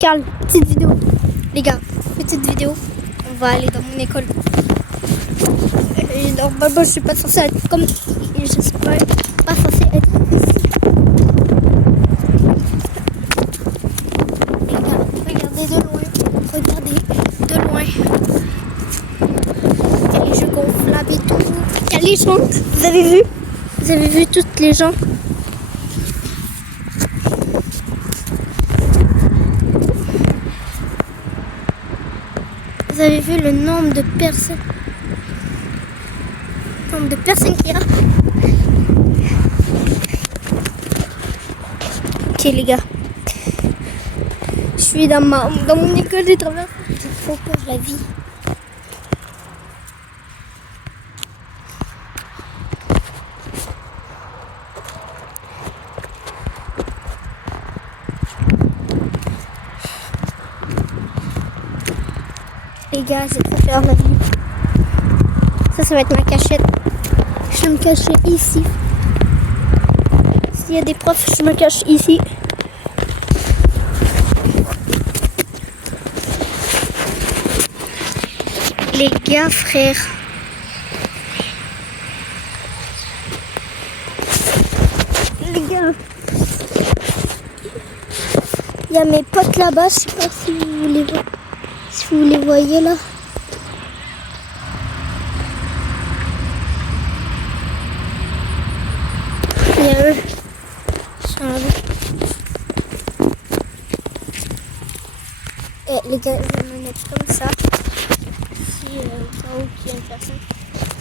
Calme, petite vidéo. Les gars, petite vidéo. On va aller dans mon école. Et normalement, je suis pas censée être comme... Je suis pas censée être ici. Les gars, regardez de loin. Regardez de loin. Il y a les jeux gonflables et tout. Il y a les gens. Vous avez vu? Vous avez vu toutes les gens? Vous avez vu le nombre de personnes? Le nombre de personnes qu'il y a? Ok les gars. Je suis dans mon école, j'ai trop peur de la vie. Les gars, j'ai trop peur de la vie. Ça va être ma cachette. Je vais me cacher ici. S'il y a des profs, je me cache ici. Les gars, frère. Les gars. Il y a mes potes là-bas, je sais pas si vous les voyez. Si vous les voyez là. Il y a eux. Et les gars, je vais me mettre comme ça. Si au cas où il y a une personne.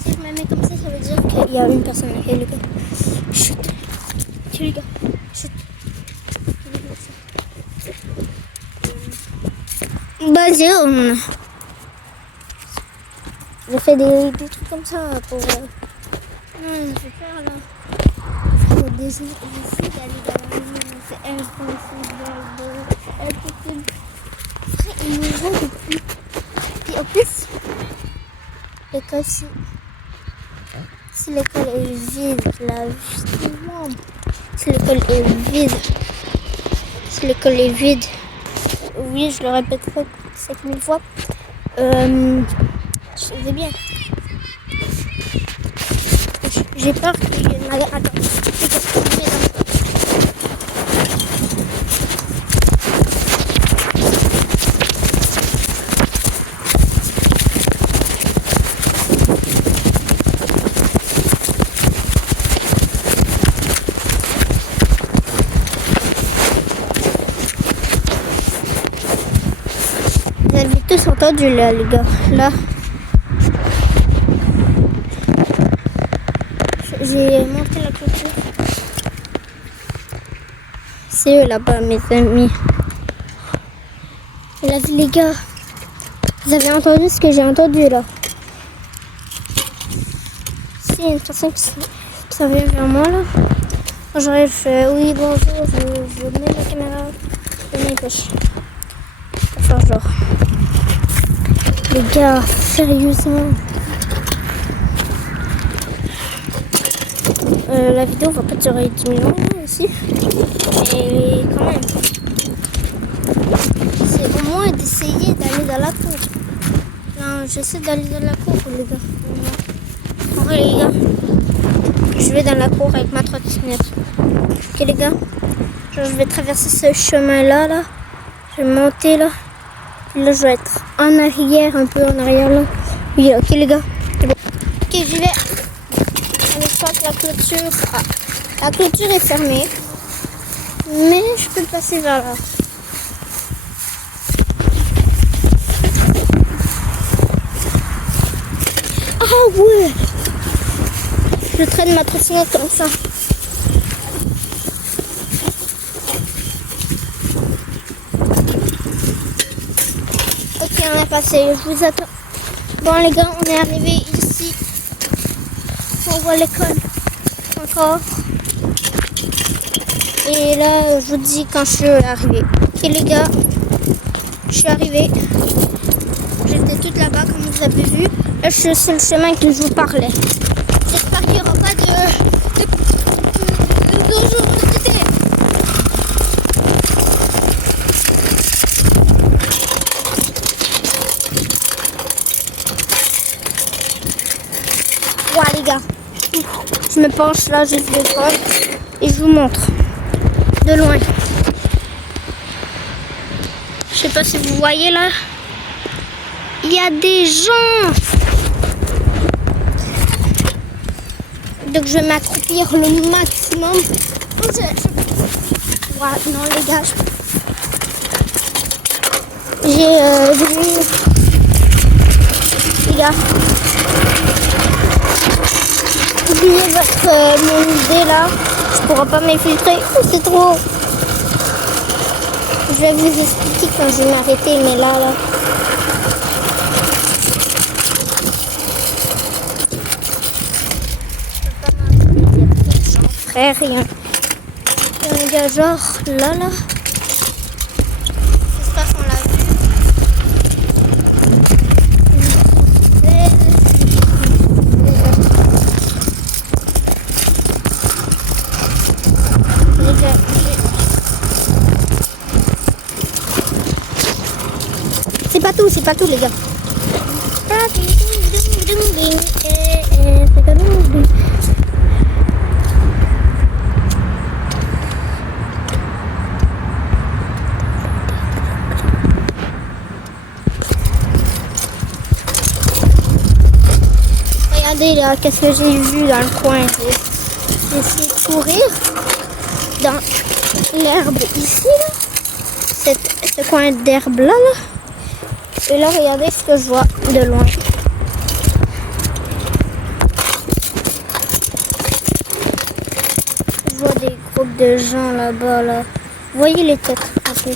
Si je me mets comme ça veut dire qu'il y a une personne. Ok les gars. Chut. Ok les gars. Chut. Vas-y. Je fais des trucs comme ça pour... Non, ça fait peur là. Il faut décider d'aller dans la maison. C'est impossible. Frère, ils nous ont depuis. Et en plus, l'école, si l'école est vide, la vie du monde. Si l'école est vide. Si l'école est vide. Oui, je le répéterai 5000 fois. Je vais bien. J'ai peur qu'il y ait une... Attends. Vous avez tous entendu là, les gars. Là. J'ai monté la clôture. C'est eux là-bas, mes amis. Là, les gars, vous avez entendu ce que j'ai entendu là? C'est une personne qui vient vers moi là. J'aurais fait oui, bonjour, je mets la caméra, je mets pêche. Enfin, genre. Les gars, sérieusement. La vidéo va pas durer 10 minutes ici, mais quand même, c'est au moins d'essayer d'aller dans la cour. Non, j'essaie d'aller dans la cour, les gars. En vrai, les gars, je vais dans la cour avec ma trottinette. Ok, les gars, je vais traverser ce chemin-là, là. Je vais monter là. Puis là, je vais être en arrière, un peu en arrière là. Oui, ok, les gars. C'est bon. Ok, j'y vais. Je crois que la clôture est fermée, mais je peux passer vers là. Ah ouais, je traîne ma trottinette comme ça. Ok, on est passé, je vous attends. Bon les gars, on est arrivé ici. On voit l'école encore. Et là, je vous dis quand je suis arrivée. Ok les gars, je suis arrivée. J'étais toute là-bas comme vous avez vu. Là, je suis sur le chemin que je vous parlais. J'espère qu'il n'y aura pas de Je me penche là, juste de droite. Et je vous montre. De loin. Je sais pas si vous voyez là. Il y a des gens. Donc je vais m'accroupir le maximum. Ouais, non les gars. J'ai vu. Les gars. Oubliez mon idée là. Je pourrai pas m'infiltrer. C'est trop. Je vais vous expliquer quand je vais m'arrêter, mais là. Je peux pas m'arrêter, rien. Il y a un gars genre là. J'espère qu'on l'a vu. C'est pas tout les gars. Regardez là, qu'est-ce que j'ai vu dans le coin. J'ai essayé de courir dans l'herbe ici là. Ce coin d'herbe là. Et là, regardez ce que je vois de loin. Je vois des groupes de gens là-bas. Là. Vous voyez les têtes un peu.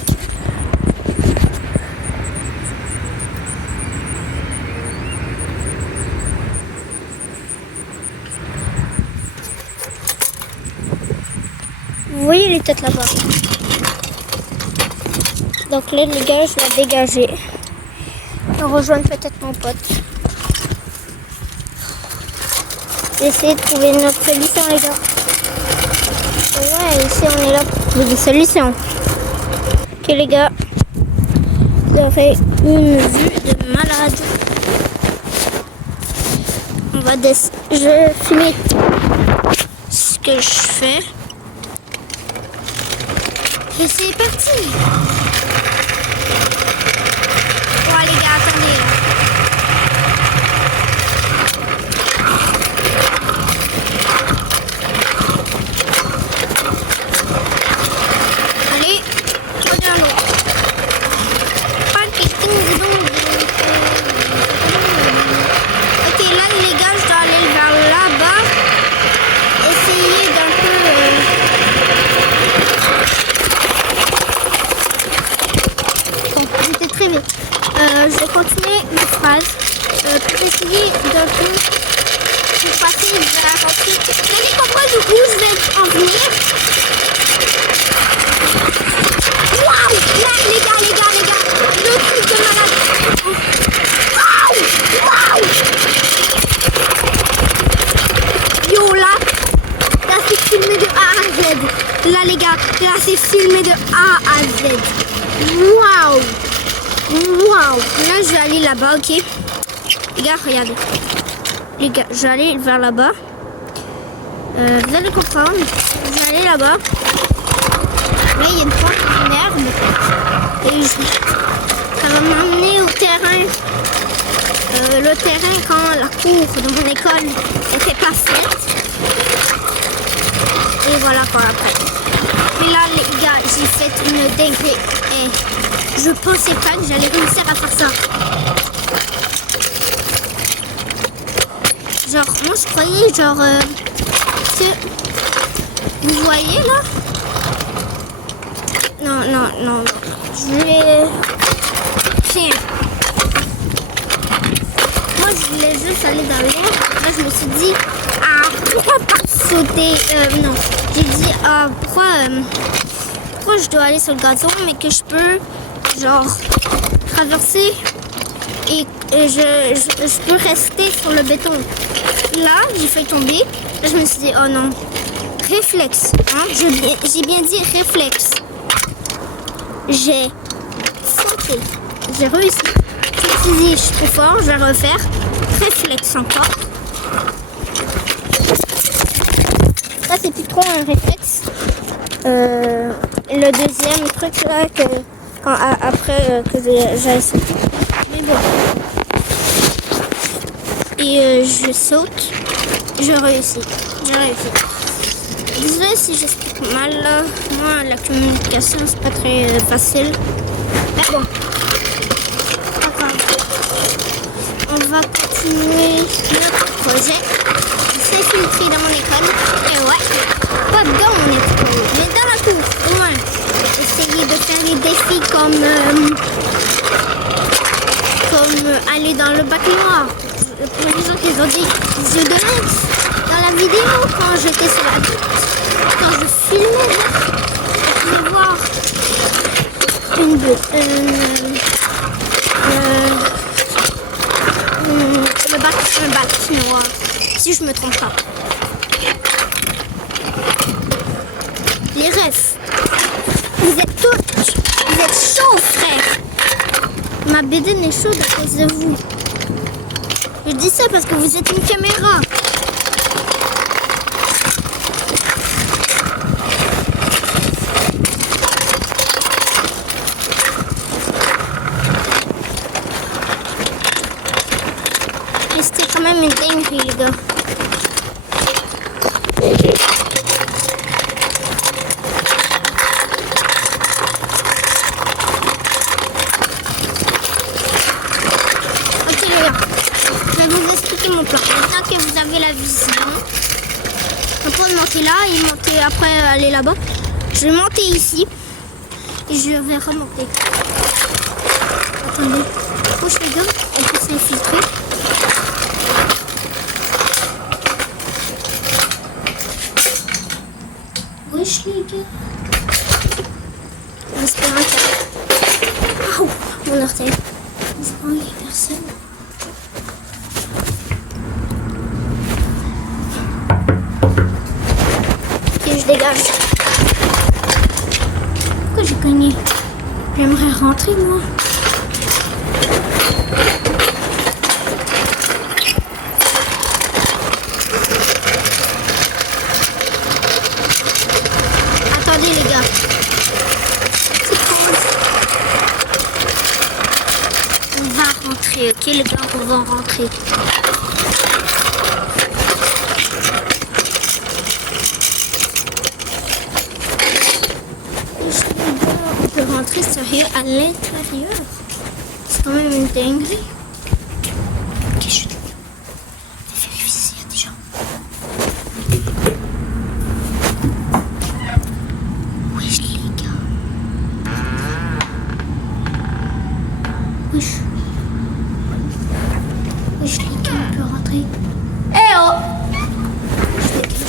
Vous voyez les têtes là-bas. Donc là, les gars, je vais dégager. On rejoint peut-être mon pote. J'essaie de trouver une autre solution, les gars. Ouais, ici on est là pour trouver des solutions. Ok, les gars. Vous aurez une vue de malade. On va je vais filmer ce que je fais. Et c'est parti. Ouais, les gars, attendez là. Allez, reviens l'eau. Ok, là les gars, je dois aller vers là-bas. Essayer d'un peu... Bon, j'étais très vite. Je vais continuer ma phrase pour essayer d'un peu de passer vers... Vous allez comprendre où je vais en venir. Waouh! Là, les gars, le truc de malade. Waouh! Yo, là c'est filmé de A à Z. Là, les gars, là, c'est filmé de A à Z. Waouh! Waouh! Là, je vais aller là-bas, ok? Les gars, regardez. Les gars, je vais aller vers là-bas. Vous allez comprendre. Je vais aller là-bas. Là, il y a une porte, une herbe. Et ça va m'emmener au terrain. Le terrain quand la cour de mon école était pas faite. Et voilà quoi après. Puis là, les gars, j'ai fait une dinguerie. Et je pensais pas que j'allais réussir à faire ça. Genre, moi je croyais genre que vous voyez là. Non. Je vais... Tiens. Moi je voulais juste aller dans l'air. Là je me suis dit, ah pourquoi pas sauter. Non. J'ai dit, ah pourquoi je dois aller sur le gazon mais que je peux genre traverser et je peux rester sur le béton. Là, j'ai failli tomber. Là, je me suis dit, oh non. Réflexe. Hein? J'ai bien dit réflexe. J'ai sauté. J'ai réussi. Je me suis dit, je suis trop fort, je vais refaire. Réflexe encore. Ça, c'est plus trop un réflexe. Le deuxième truc là, après que j'ai sauté. Mais bon. Et je saute. Je réussis. J'ai réussi. Désolée si j'explique mal. Moi, la communication, c'est pas très facile. Mais bon. D'accord. On va continuer notre projet. S'infiltrer dans mon école. Et ouais, pas dans mon école, mais dans la cour, au moins. Essayer de faire des défis comme aller dans le bac noir. Pour les gens qui ont dit les yeux de lynx dans la vidéo, quand j'étais sur la route, quand je filmais, vous pouvez voir un bac noir, si je me trompe pas. Les refs, vous êtes chauds, frère. Ma bédaine est chaude à cause de vous. Je dis ça parce que vous êtes une caméra. Et c'était quand même une dinguerie, les gars. Mon plan. Maintenant que vous avez la vision, on peut monter là et monter après aller là-bas. Je vais monter ici et je vais remonter. Attendez, couche les gars, on peut s'infiltrer. Wesh les gars. En espérant qu'il y a... Oh, mon orteil. En espérant qu'il n'y a personne. Je dégage. Pourquoi j'ai cogné? J'aimerais rentrer moi. Attendez les gars. C'est cool. On va rentrer, ok les gars, on va rentrer. Rentrer sérieux à l'intérieur. C'est quand même une dinguerie. Ok, je vais vérifier s'il y a des gens. Wesh les gars. Wesh. Wesh les gars, on peut rentrer. Eh oh! Je dégage.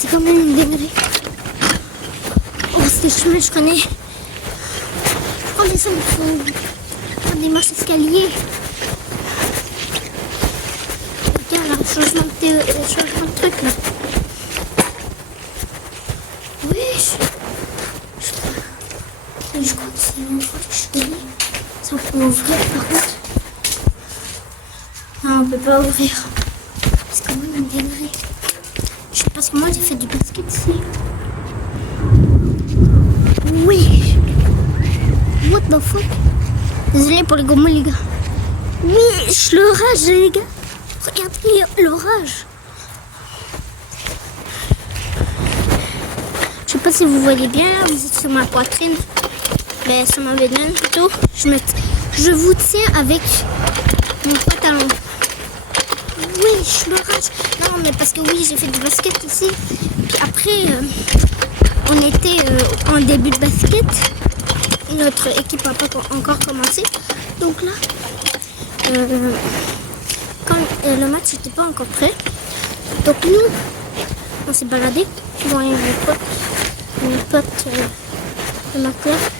C'est quand même une dinguerie. Oh, ces chemins, je connais. Pour descendre, il faut faire des marches escaliers. Regarde, là, changement de truc là. Oui, je crois que c'est l'endroit que je suis allée. Ça, on peut ouvrir par contre. Non, on peut pas ouvrir. C'est quand même une dinguerie. Parce que moi j'ai fait du basket ici. Oui. What the fuck? Désolé pour les gros mots les gars. Oui, l'orage les gars. Regardez l'orage. Je sais pas si vous voyez bien, vous êtes sur ma poitrine. Ben sur ma bédaine plutôt. Je vous tiens avec mon pantalon. Oui, l'orage. Non, mais parce que oui, j'ai fait du basket ici. Puis après, on était en début de basket. Notre équipe n'a pas encore commencé. Donc là, quand le match n'était pas encore prêt. Donc nous, on s'est baladé. Bon, il y a mes potes de ma classe.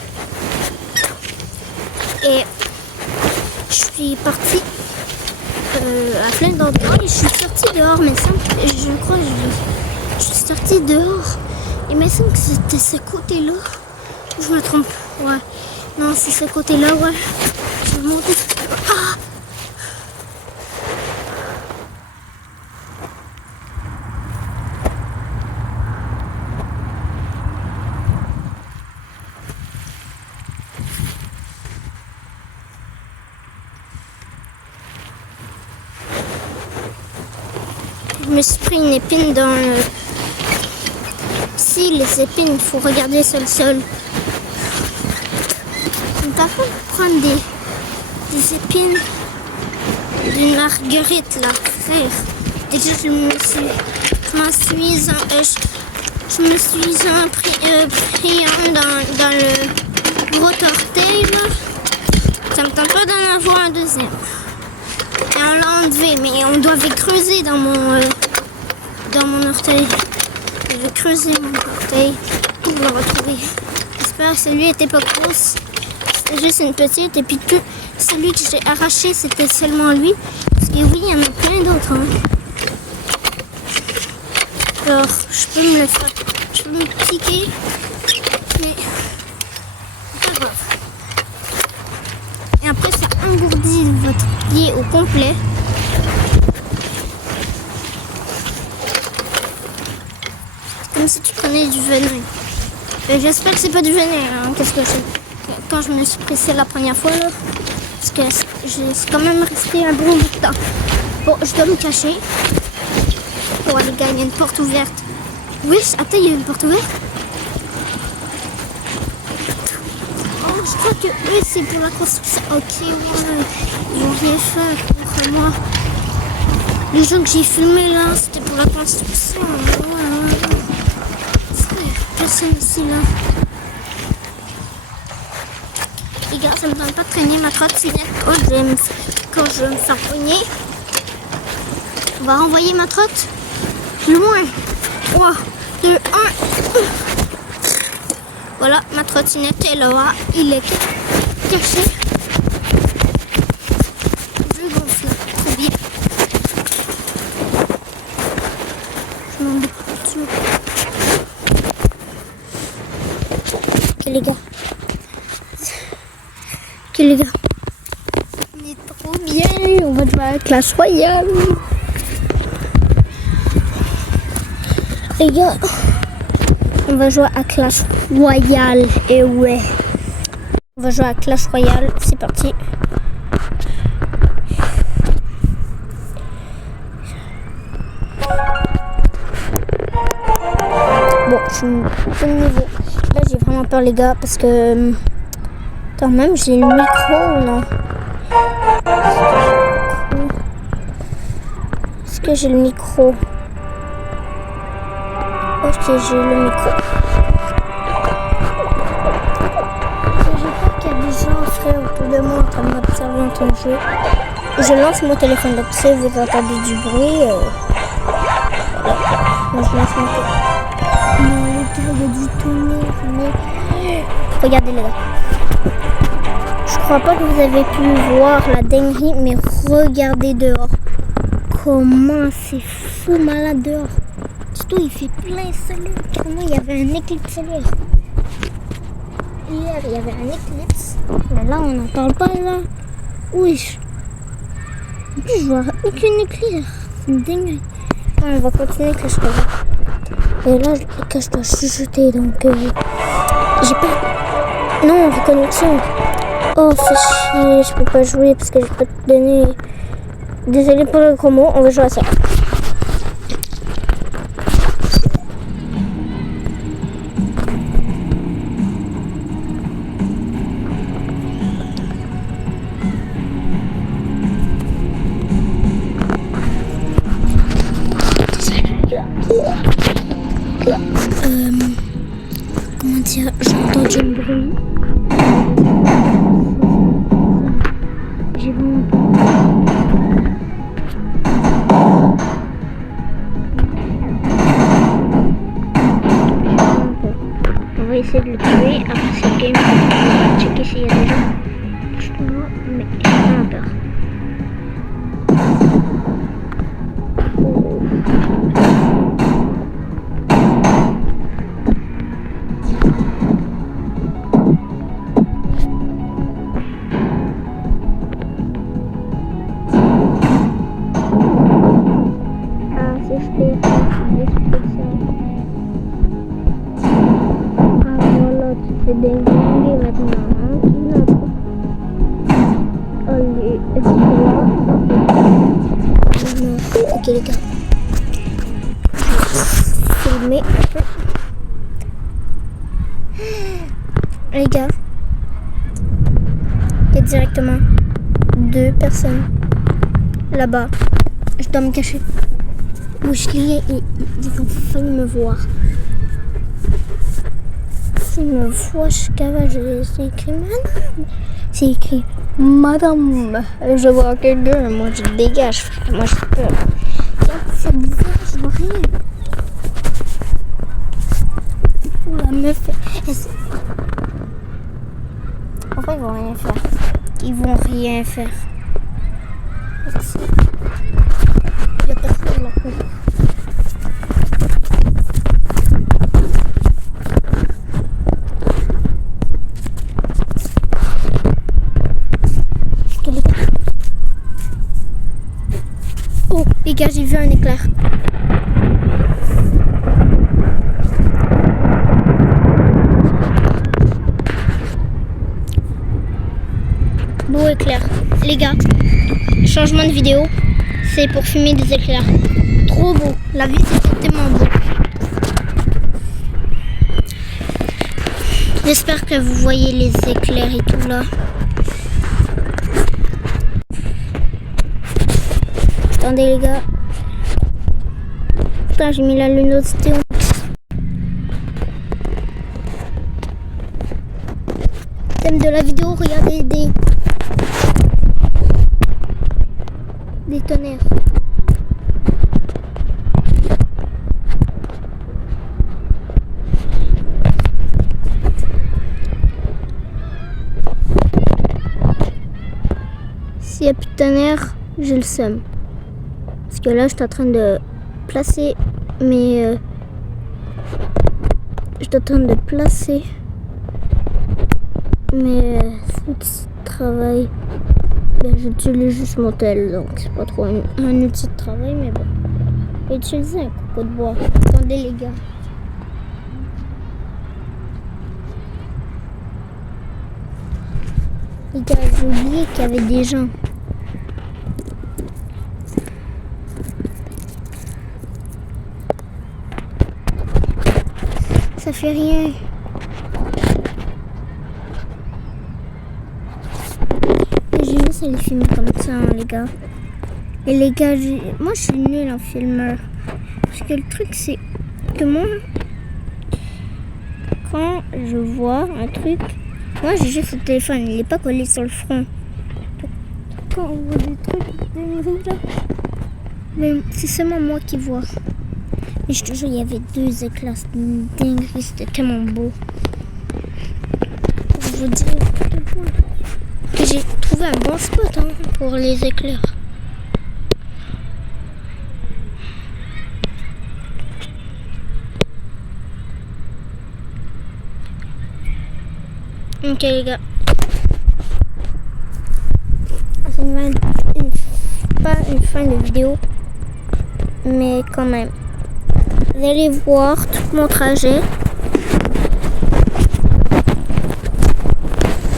Et je suis partie à plein d'endroits et je suis sortie dehors, mais je crois que je suis sortie dehors. Il me semble que c'était ce côté-là. Je me trompe. Ouais. Non, c'est ce côté-là, ouais. Je vais monter. Ah! Je me suis pris une épine dans le... Si, les épines, il faut regarder sur le sol. Mais par contre, prendre des épines d'une marguerite, là, frère. Déjà, je me suis pris un dans le gros orteil, là. Ça me tente pas d'en avoir un deuxième. Et on l'a enlevé, mais on devait creuser dans mon orteil. Je vais creuser mon orteil pour le retrouver. J'espère que celui n'était pas grosse. C'était juste une petite. Et puis tout, celui que j'ai arraché, c'était seulement lui. Parce que oui, il y en a plein d'autres. Hein. Alors, je peux me le faire. Je peux me piquer. Mais c'est pas grave. Et après, ça engourdit votre pied au complet. Comme si tu prenais du venin. J'espère que c'est pas du venin. Hein. Qu'est-ce que c'est? Quand je me suis pressée la première fois, là, parce que c'est quand même resté un bon bout de temps. Bon, je dois me cacher. Oh, les gars, il y a une porte ouverte. Oui, attends, il y a une porte ouverte. Oh, je crois que eux, c'est pour la construction. Ok, ouais. Ils vont rien faire pour moi. Les gens que j'ai filmés là, c'était pour la construction. Ouais. Personne ici là. Les gars, ça me donne pas de traîner ma trottinette quand je vais me faire pogner. On va renvoyer ma trotte. Loin. 3, 2, 1. Voilà, ma trottinette est là. Il est caché. Je gonfle. Trop bien. Je m'en vais dessus. Ok les gars. Ok les gars. On est trop bien. On va jouer à Clash Royale. Les gars, on va jouer à Clash Royale. Et ouais. On va jouer à Clash Royale. C'est parti. Bon, je suis au niveau. Là, j'ai vraiment peur, les gars, parce que... Attends, même, j'ai le micro ou non? Est-ce que j'ai le micro? Ok, j'ai le micro. J'ai peur qu'il y a des gens, frère, autour de moi en train de m'observer en train de jouer. Je lance mon téléphone, donc si vous entendez du bruit, voilà. Moi, je lance mon téléphone. Non, les gars, il y a du tonnerre, mais... Regardez, les gars. Je crois pas que vous avez pu voir la dinguerie, mais regardez dehors. Comment c'est fou malade dehors. Surtout, il fait plein soleil. Comment il y avait un éclipse solaire. Hier, il y avait un éclipse. Mais là, on n'en parle pas, là. Oui. En plus, je vois aucune éclair. C'est une dinguerie. On va continuer Clash Royale. Et là, je dois chuchoter, donc j'ai pas... Non, reconnexion. Oh, fais chier, je peux pas jouer parce que je peux te donner... Désolé pour le gros mot, on va jouer à ça. Comment dire, j'ai entendu un bruit. J'ai vraiment on va essayer de le tuer. Après cette game, on va checker s'il y a des gens. Non, mais j'ai vraiment peur. Ah, c'est fait. Ah, voilà, tu fais des langues maintenant. Hein? Allez, est-ce que là? Non. Ok, les gars. Filmer un peu. Les gars, il y a directement 2 personnes là-bas. Je dois me cacher. Wesley, ils ont failli me voir. S'ils me voient, je cavale, c'est écrit madame. C'est écrit madame. Je vois quelqu'un, moi je dégage, frère. Moi j'ai peur. Regarde cette voix, je vois rien. La meuf, en fait, ils vont rien faire. Ils vont rien faire. Il y a personne là. Oh, les gars, j'ai vu un éclair. Beau éclair. Les gars, changement de vidéo, c'est pour fumer des éclairs. Trop beau. La vie, c'était tellement beau. J'espère que vous voyez les éclairs et tout là. Attendez les gars. Putain, j'ai mis la luminosité en thème de la vidéo, regardez des tonnerres. S'il n'y a plus de tonnerre, j'ai le seum. Parce que là, je suis en train de placer mes... je suis en train de placer mes outils de travail. Ben, j'utilise juste mon tel, donc c'est pas trop un outil de travail, mais bon. Je vais utiliser un coco de bois. Attendez les gars. Les gars, j'ai oublié qu'il y avait des gens. Ça fait rien. J'ai juste à les filmer comme ça, hein, les gars. Et les gars, moi je suis nulle en filmeur. Parce que le truc c'est que moi, quand je vois un truc, moi j'ai juste le téléphone, il n'est pas collé sur le front. Donc, quand on voit des trucs, mais c'est seulement moi qui vois. Mais je te jure, il y avait 2 éclats, c'était une dinguerie, c'était tellement beau. Pour vous dire à quel point que j'ai trouvé un bon spot hein, pour les éclairs. Ok les gars. C'est pas une fin de vidéo, mais quand même. Vous allez voir tout mon trajet.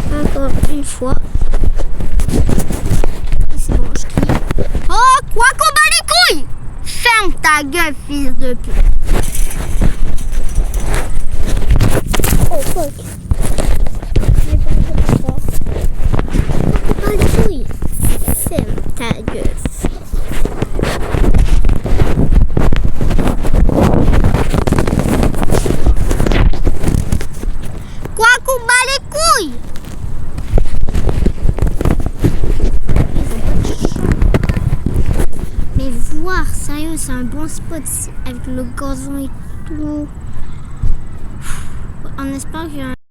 Encore une fois. Et c'est bon, je crie. Oh, quoi qu'on bat les couilles! Ferme ta gueule, fils de pute! Oh, fuck. J'ai pas envie de voir. Quoi qu'on bat les couilles! Ferme ta gueule. Sérieux, c'est un bon spot avec le gazon et tout. On espère qu'il y a